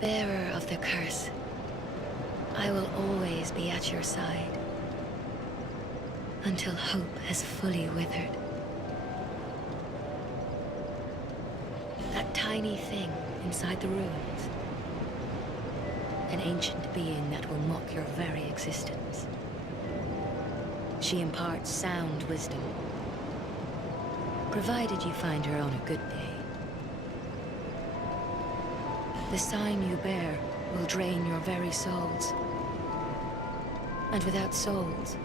Bearer of the curse, I will always be at your side until hope has fully withered. That tiny thing inside the ruins, an ancient being that will mock your very existence. She imparts sound wisdom, provided you find her on a good day. The sign you bear will drain your very souls. And without souls,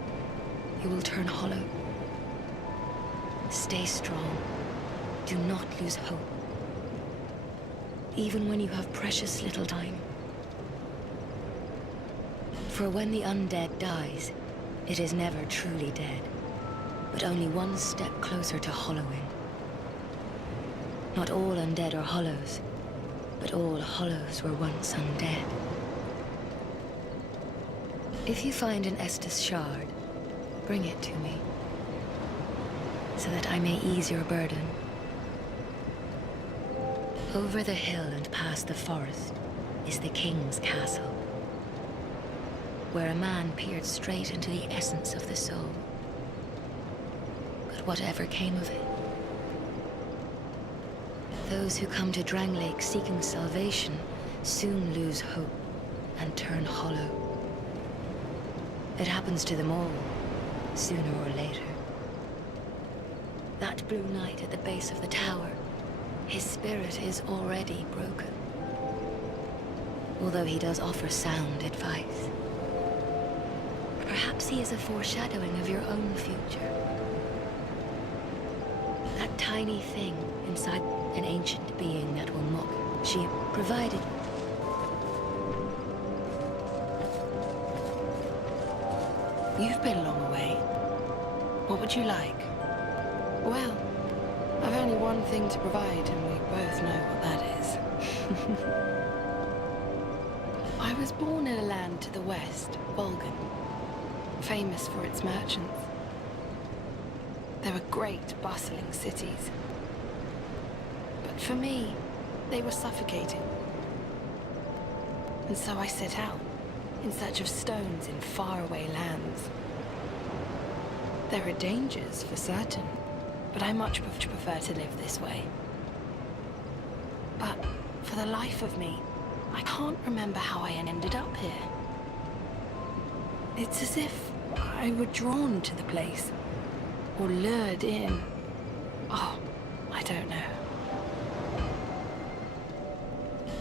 you will turn hollow. Stay strong. Do not lose hope. Even when you have precious little time. For when the undead dies, it is never truly dead, but only one step closer to hollowing. Not all undead are hollows, but all hollows were once undead. If you find an Estus shard, bring it to me, so that I may ease your burden. Over the hill and past the forest is the king's castle, where a man peered straight into the essence of the soul. But whatever came of it, those who come to Dranglake seeking salvation soon lose hope and turn hollow. It happens to them all, sooner or later. That blue knight at the base of the tower, his spirit is already broken. Although he does offer sound advice. Perhaps he is a foreshadowing of your own future. That tiny thing inside an ancient being that will mock. She provided. You've been a long way. What would you like? Well, I've only one thing to provide, and we both know what that is. I was born in a land to the west, Volgan, famous for its merchants. There were great, bustling cities. But for me, they were suffocating. And so I set out, in search of stones in faraway lands. There are dangers, for certain, but I much prefer to live this way. But for the life of me, I can't remember how I ended up here. It's as if I were drawn to the place, or lured in. Oh, I don't know.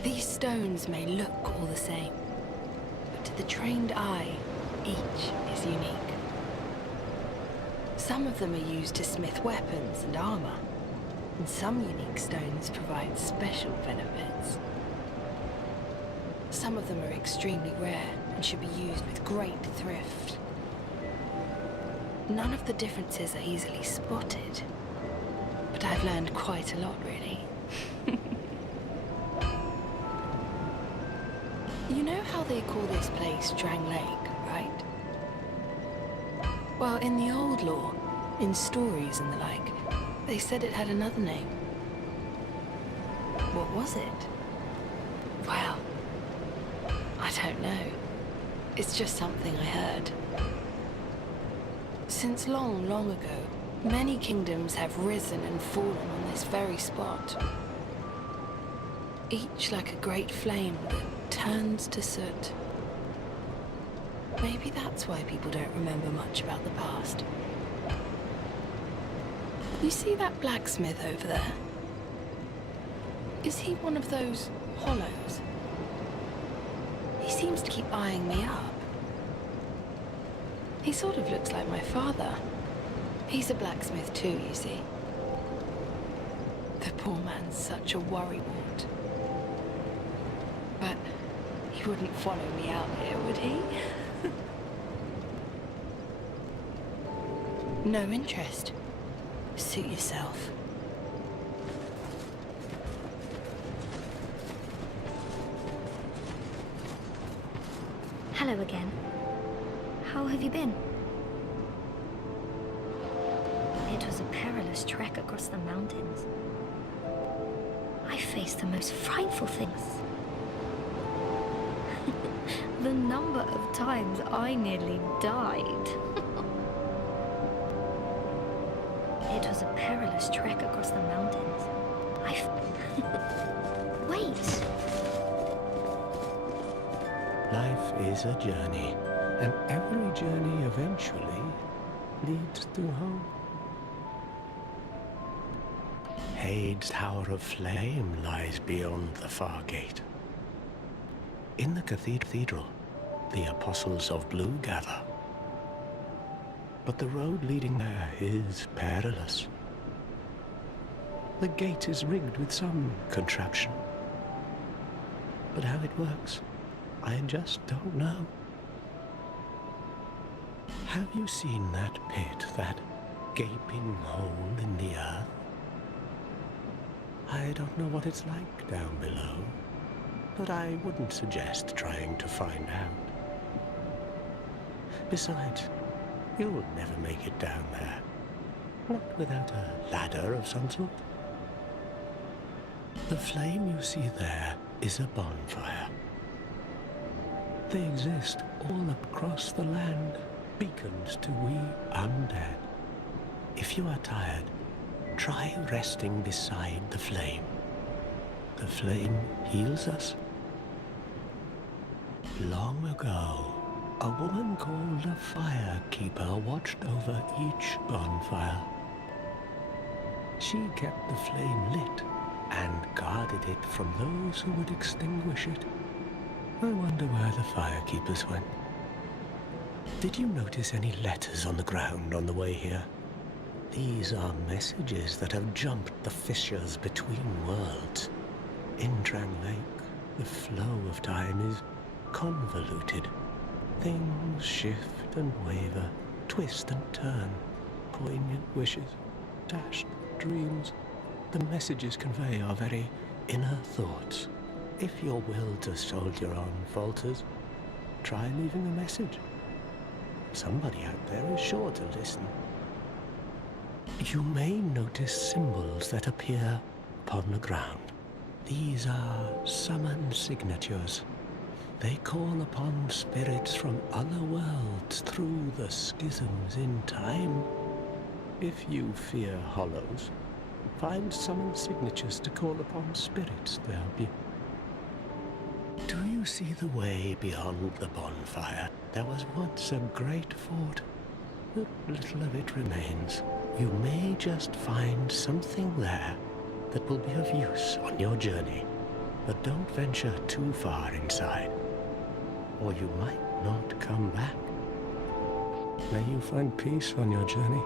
These stones may look all the same, but to the trained eye, each is unique. Some of them are used to smith weapons and armor, and some unique stones provide special benefits. Some of them are extremely rare and should be used with great thrift. None of the differences are easily spotted, but I've learned quite a lot, really. You know how they call this place Dranglake, right? Well, in the old lore, in stories and the like, they said it had another name. What was it? Well, I don't know. It's just something I heard. Since long, long ago, many kingdoms have risen and fallen on this very spot. Each like a great flame that turns to soot. Maybe that's why people don't remember much about the past. You see that blacksmith over there? Is he one of those hollows? He seems to keep eyeing me up. He sort of looks like my father. He's a blacksmith too, you see. The poor man's such a worrywart. But he wouldn't follow me out here, would he? No interest. Suit yourself. Hello again. How have you been? It was a perilous trek across the mountains. I faced the most frightful things. The number of times I nearly died. It was a perilous trek across the mountains. Wait! Life is a journey, and every journey eventually leads to home. Hade's Tower of Flame lies beyond the far gate. In the cathedral, the Apostles of Blue gather. But the road leading there is perilous. The gate is rigged with some contraption. But how it works, I just don't know. Have you seen that pit, that gaping hole in the earth? I don't know what it's like down below, but I wouldn't suggest trying to find out. Besides, you'll never make it down there, not without a ladder of some sort. The flame you see there is a bonfire. They exist all across the land, beacons to we undead. If you are tired, try resting beside the flame. The flame heals us. Long ago, a woman called a firekeeper watched over each bonfire. She kept the flame lit and guarded it from those who would extinguish it. I wonder where the firekeepers went. Did you notice any letters on the ground on the way here? These are messages that have jumped the fissures between worlds. In Drang Lake, the flow of time is convoluted. Things shift and waver, twist and turn. Poignant wishes, dashed dreams. The messages convey our very inner thoughts. If your will to soldier on falters, try leaving a message. Somebody out there is sure to listen. You may notice symbols that appear upon the ground. These are summon signatures. They call upon spirits from other worlds through the schisms in time. If you fear hollows, find summon signatures to call upon spirits to help you. Do you see the way beyond the bonfire? There was once a great fort, but little of it remains. You may just find something there that will be of use on your journey, but don't venture too far inside, or you might not come back. May you find peace on your journey.